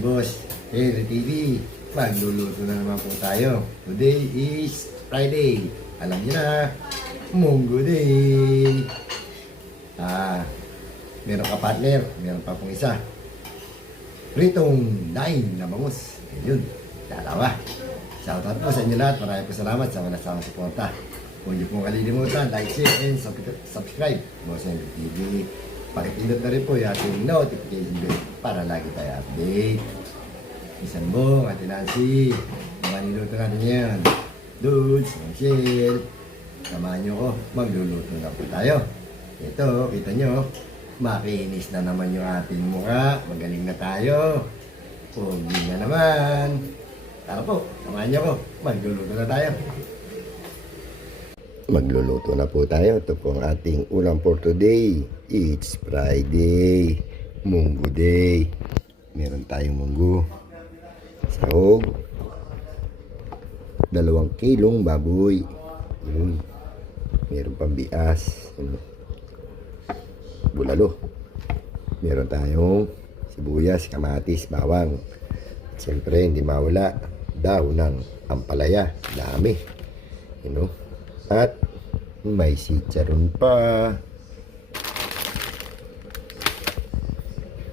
Boss Harry TV. Magluluto na naman po tayo. Today is Friday. Alam niyo na, Munggo Day. Meron ka partner, meron pa pong isa. Pritong daing na bangus. Ayun, dalawa. Shoutout po sa inyo lahat. Maraming po salamat sa mga nasama suporta. Huwag niyo pong kalilimutan, like, share, and subscribe. Boss Harry TV. Pakipindot na rin po yung ating notification bell para lagi tayo update. Isan Bong, Ate Nancy, mga niluto natin yan. Dudes, Michelle, samahan nyo ko, magluluto na po tayo. Ito, kita nyo, makinis na naman yung ating mukha. Magaling na tayo. Pogi na naman. Tara po, samahan nyo ko, magluluto na tayo. Magluluto na po tayo. Ito po ang ating ulam for today. It's Friday, Munggo Day. Meron tayong munggo, sahog, 2 kilong baboy. Yun. Meron pang bias, bulalo. Meron tayong sibuyas, kamatis, bawang. Siyempre, hindi mawala daw ng ampalaya. Dami. At may chicharon pa.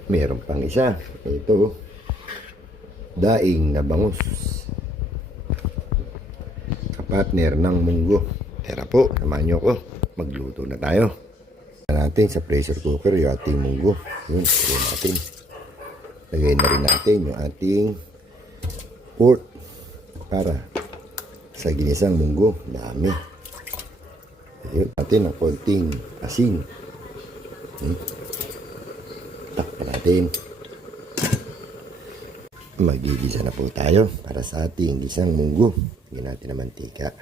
Meron pang isa. Ito, daing na bangus. Kapartner ng munggo. Tara po, samahan nyo ko. Magluto na tayo. Natin sa pressure cooker yung ating munggo. Yun, lagay natin. Lagay na rin natin yung ating pork para sa ginisang munggo. Dami. Lagyan natin ng konting asin. Takpan natin. Magigisa na po tayo para sa ating gisang munggo. Lagyan natin ng mantika.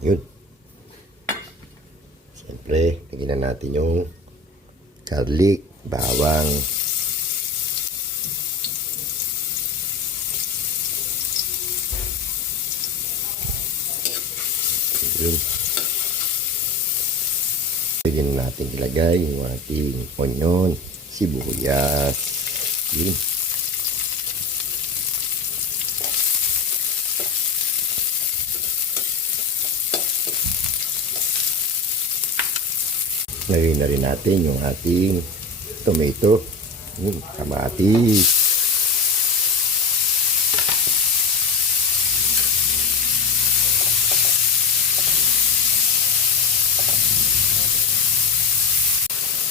Yun. Siyempre, lagyan na natin yung garlic, bawang. Yun. Lagyan natin ilagay yung ating onion, sibuyas. Yun. Lagyan na rin natin yung ating tomato, kamatis.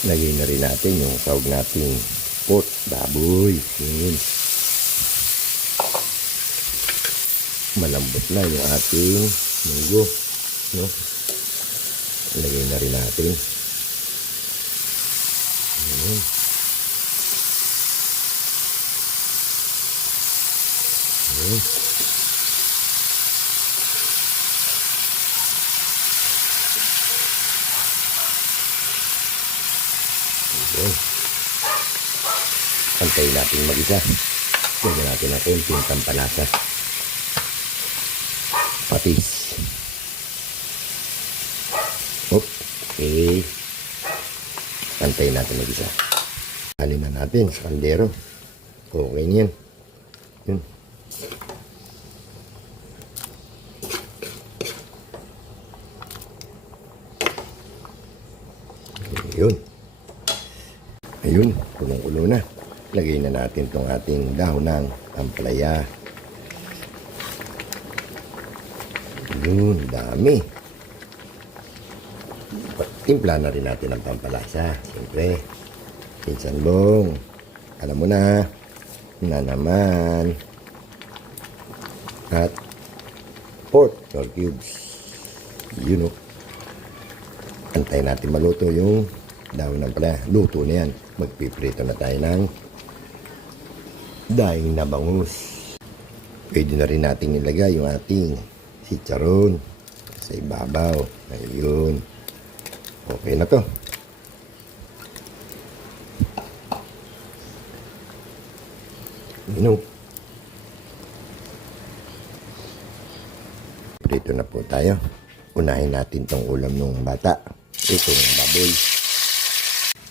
Lagyan na rin natin yung sahog nating pork, baboy. Yun. Malambot na yung ating munggo. No? Lagyan na rin natin. Yun. Yun. Okay. Antayin natin mag-isa. Lagyan natin ang konting pampalasa. Patis. Okay. Antayin natin mag-isa. Alin na natin sa kaldero. Okay niyan. Yun. Yun. Ayun, kulong-kulo na. Lagay na natin itong ating dahon ng ampalaya. Ayun, dami. Timpla na rin natin ang pampalasa. Siyempre, Pinsan Bong, alam mo na naman. At pork cubes. Yun o. Antayin natin maluto yung dahon ng palaya. Luto na yan. Magpiprito na tayo ng daing na bangus. Pwede na rin natin ilagay yung ating chicharon sa ibabaw. Ayun. Okay na to. Prito na po tayo. Unahin natin tong ulam ng bata. Itong baboy.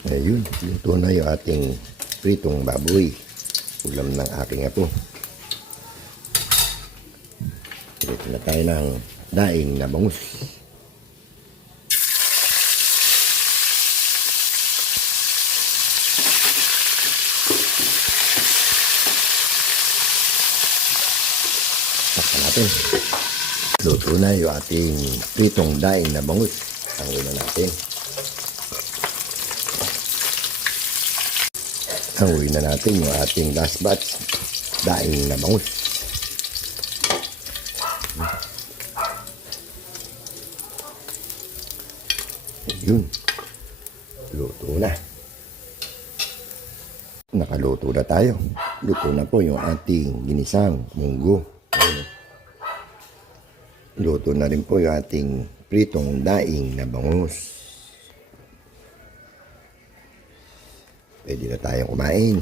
Ayun, luto na yung ating pritong baboy. Ulam ng aking apo. Dito na tayo ng daing na bangus. Takpan natin. Luto na yung ating pritong daing na bangus. Tanguin na natin. Tanguin na natin yung ating last batch daing na bangus. Yun. Luto na. Nakaluto na tayo. Luto na po yung ating ginisang munggo. Ayun. Luto na rin po yung ating pritong daing na bangus. Pwede na tayong kumain.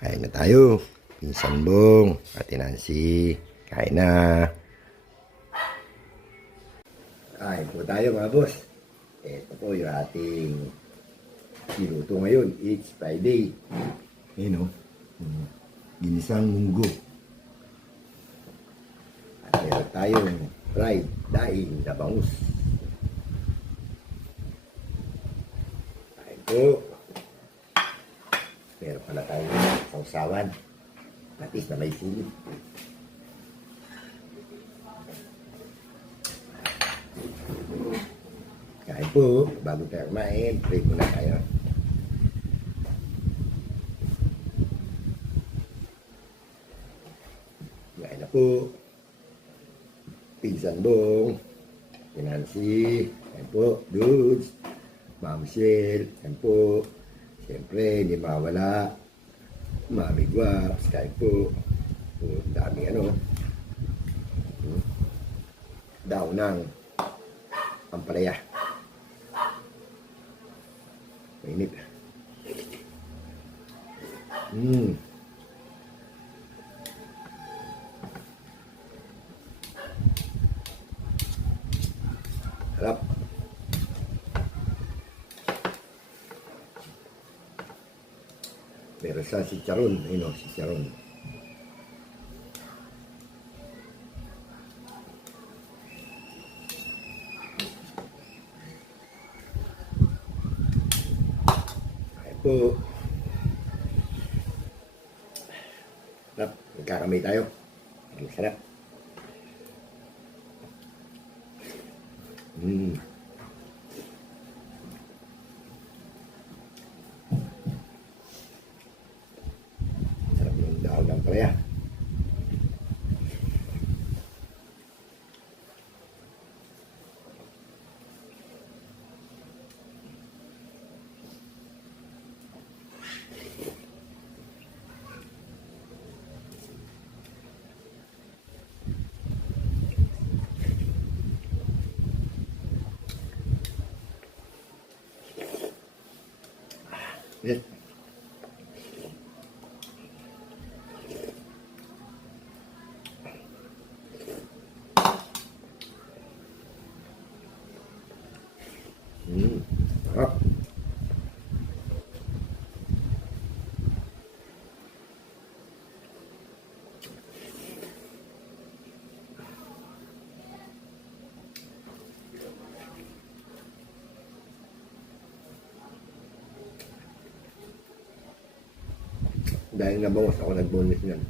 Kain na tayo. Pinsan Bong, Ate Nancy. Kain na. Kain po tayo mga boss. Ito po yung ating niluto ngayon. It's Friday. Ayun o. Ginisang munggo. At meron tayong fried daing na bangus. Kain po. Meron pala tayong sausawan. Natis na may sili. Kain po. Bago tayo kumain, pray muna tayo. Kain na po. Pinsan Bong. Nancy. Kain po. Dudes. Ma'am Michelle. Kain po. Siyempre, hindi mawala. Mami Guaps. Kain po. Dami ano. Daw ng ampalaya. Mainit. Sarap. Pero sa chicharon, ayun o, chicharon. Ay po. Sarap, magkakamay tayo. Ang sarap. Sarap yung daon ng palaya. Yes. Sarap. Dahil nabawas ako nag-bonus niyan.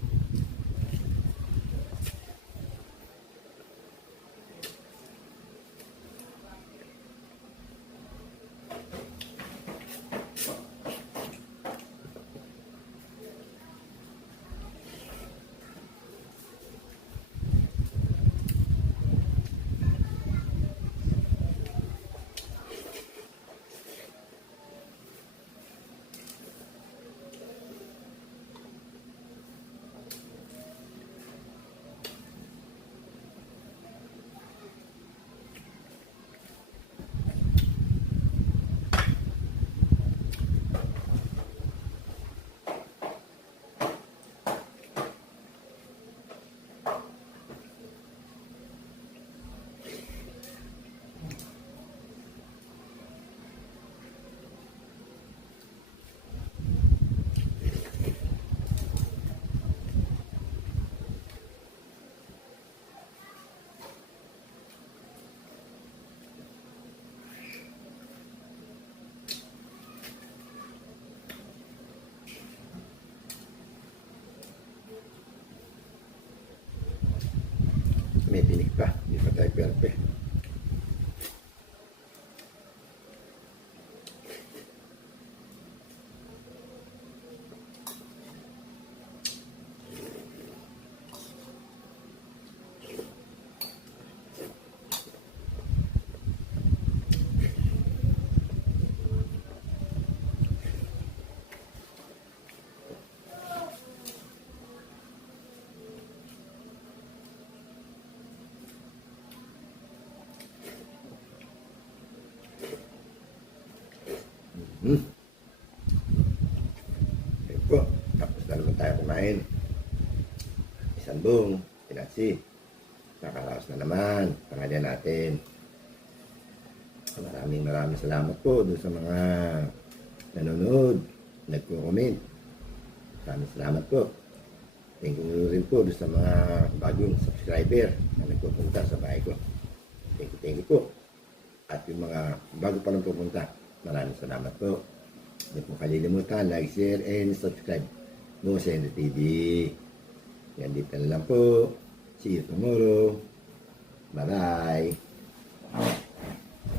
may tinik pa. Hindi pa tayo perfect. Ayun po, tapos na naman tayo kumain. Isang buong, pinasi. Nakaraos na naman, pangalyan natin. Maraming salamat po doon sa mga nanonood, nagko-comment. Maraming salamat po. Thank you rin po doon sa mga bagong subscriber na nagpupunta sa bahay ko. Thank you po. At yung mga bago pa lang pupunta, maraming salamat po. Huwag mo kalilimutan, like, share, and subscribe. Boss Henry TV. Yan dito na lang po. See you tomorrow. Bye-bye.